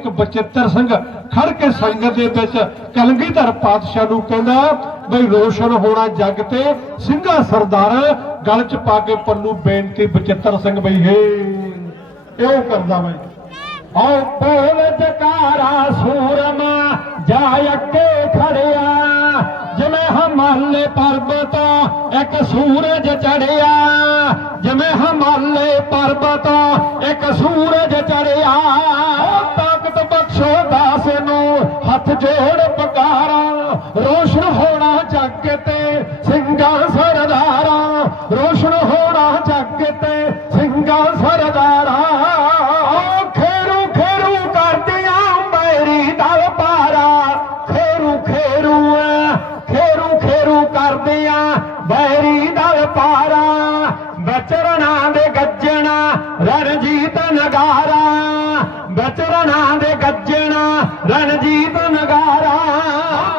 ਇੱਕ ਬਚਿੱਤਰ ਸਿੰਘ ਖੜ ਕੇ ਸੰਗਤ ਦੇ ਵਿੱਚ ਕਲਗੀਧਰ ਪਾਤਸ਼ਾਹ ਨੂੰ ਕਹਿੰਦਾ, ਬਈ ਰੋਸ਼ਨ ਹੋਣਾ ਜੱਗ ਤੇ ਸਿੰਘਾ ਸਰਦਾਰ ਗਲ ਚ ਪਾ ਕੇ ਪੰਨੂ ਬੇਨਤੀ ਬਚਿੱਤਰ ਸਿੰਘ ਬਈ ਹੇ। ਇਉਂ ਕਰਦਾ ਮੈਂ। ਆਓ ਬੋਲ ਜਕਾਰਾ ਸੂਰਮਾ ਜਾ ਅੱਗੇ ਖੜਿਆ, ਜਿਵੇਂ ਹਮਾਲੇ ਪਰਬਤ ਇੱਕ ਸੂਰਜ ਚੜਿਆ, ਜਿਵੇਂ ਹਮਾਲੇ ਪਰਬਤ ਇੱਕ ਸੂਰਜ ਚੜਿਆ। ਹੱਥ ਜੋੜ ਪਕਾਰਾਂ, ਰੋਸ਼ਨ ਹੋਣਾ ਜੱਗ ਤੇ ਸਿੰਘਾਂ ਸਰਦਾਰਾਂ, ਰੋਸ਼ਨ ਹੋਣਾ ਜੱਗ ਤੇ ਸਿੰਘਾਂ ਸਰਦਾਰਾਂ। ਖੇਰੂ ਖੇਰੂ ਕਰਦੀਆਂ ਮੈਰੀ ਦਲ ਪਾਰਾ। ਖੇਰੂ ਖੇਰੂ ਖੇਰੂ ਖੇਰੂ ਕਰਦੀਆਂ ਬੈਰੀ ਦਲ ਪਾਰਾ। ਬਚਰਣਾ ਦੇ ਗੱਜਣਾ ਰਣਜੀਤ ਨਗਾਰਾ। ਬਚਰਣਾ ਰਣਜੀਤ ਨਗਾਰਾ,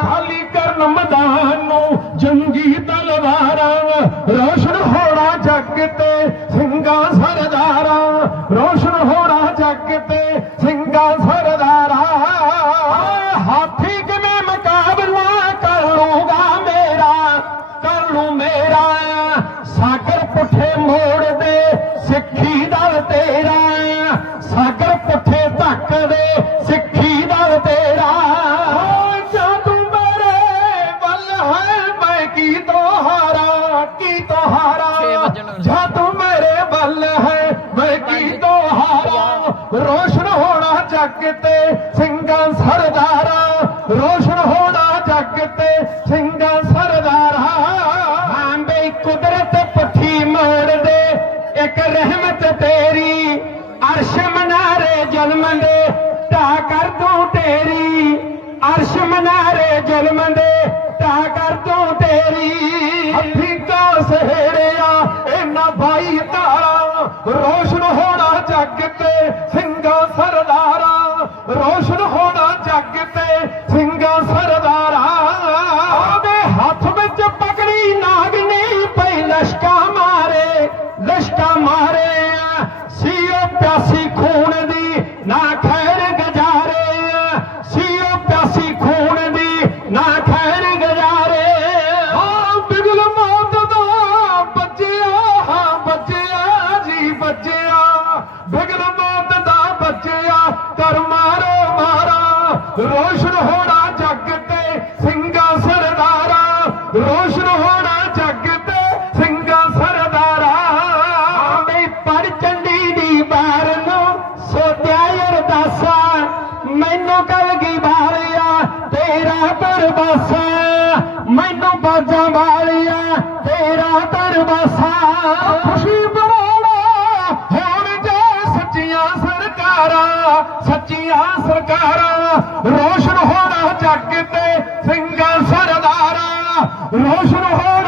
ਖਾਲੀ ਕਰਨ ਮੈਦਾਨ ਨੂੰ ਜੰਗੀ ਤਲਵਾਰਾਂ, ਰੋਸ਼ਨ ਹੋਣਾ ਜੱਗ ਤੇ ਸਿੰਘਾਂ ਸਰਦਾਰਾਂ, ਰੋਸ਼ਨ ਹੋਣਾ ਜੱਗ ਤੇ ਸਿੰਘਾਂ ਸਰਦਾਰਾਂ। ਹਾਥੀ ਕਿਵੇਂ ਮੁਕਾਬਲਾ ਕਰ ਲੂਗਾ ਮੇਰਾ, ਕਰ ਲੂ ਮੇਰਾ। ਸਾਗਰ ਪੁੱਠੇ ਮੋੜ ਦੇ ਸਿੱਖੀ ਦਲ ਤੇਰਾ। ਤੋਹਾਰਾ? ਕੀ ਤੋਹਾਰਾ ਜਾਦੂ ਮੇਰੇ ਵੱਲ ਹੈ ਮੈਂ ਕੀ ਤੋਹਾਰਾ? ਰੋਸ਼ਨ ਹੋਣਾ ਜੱਗ ਤੇ ਸਿੰਘਾਂ ਸਰਦਾਰਾ। ਰੋਸ਼ਨ ਹੋਣਾ ਜੱਗ ਤੇ ਸਿੰਘਾਂ ਸਰਦਾਰਾ। ਹਾਂ ਬਈ ਕੁਦਰਤ ਪੱਠੀ ਮੋੜ ਦੇ ਇੱਕ ਰਹਿਮਤ ਤੇਰੀ। ਅਰਸ਼ ਮਨਾਰੇ ਜ਼ੁਲਮ ਦੇ ਢਾ ਕਰ ਦੂੰ ਤੇਰੀ। ਅਰਸ਼ ਮਨਾਰੇ ਜ਼ੁਲਮ ਦੇ ਢਾ ਕਰ ਤੂੰ ਤੇਰੀ। ਹੱਥੀ ਕਾ ਸਹੇੜਿਆ, ਇਹਨਾਂ ਭਾਈ ਤਾਰਾ ਰੋਸ਼ਨ ਬਿਗਲ ਮੌਤ ਦਾ ਬੱਜਿਆ ਕਰ ਮਾਰੋ ਮਾਰਾ। ਰੋਸ਼ਨ ਹੋਣਾ ਜੱਗ ਤੇ ਸਿੰਘਾਂ ਸਰਦਾਰਾ। ਰੋਸ਼ਨ ਹੋਣਾ ਜੱਗ ਤੇ ਸਿੰਘਾਂ ਸਰਦਾਰਾ। ਬਈ ਪੜ ਚੰਡੀ ਦੀ ਬਾਰ ਨੂੰ ਸੋਧਿਆ ਅਰਦਾਸਾ। ਮੈਨੂੰ ਕਲਗੀ ਵਾਲਿਆ ਤੇਰਾ ਦਰਬਾਸਾ ਮੈਨੂੰ ਬਾਜਾਂ ਵਾਲਿਆ ਸੱਚੀਆਂ ਸਰਕਾਰਾਂ ਰੋਸ਼ਨ ਹੋਣਾ ਜੱਗ ਤੇ ਸਿੰਘਾਂ ਸਰਦਾਰਾਂ ਰੋਸ਼ਨ ਹੋਣਾ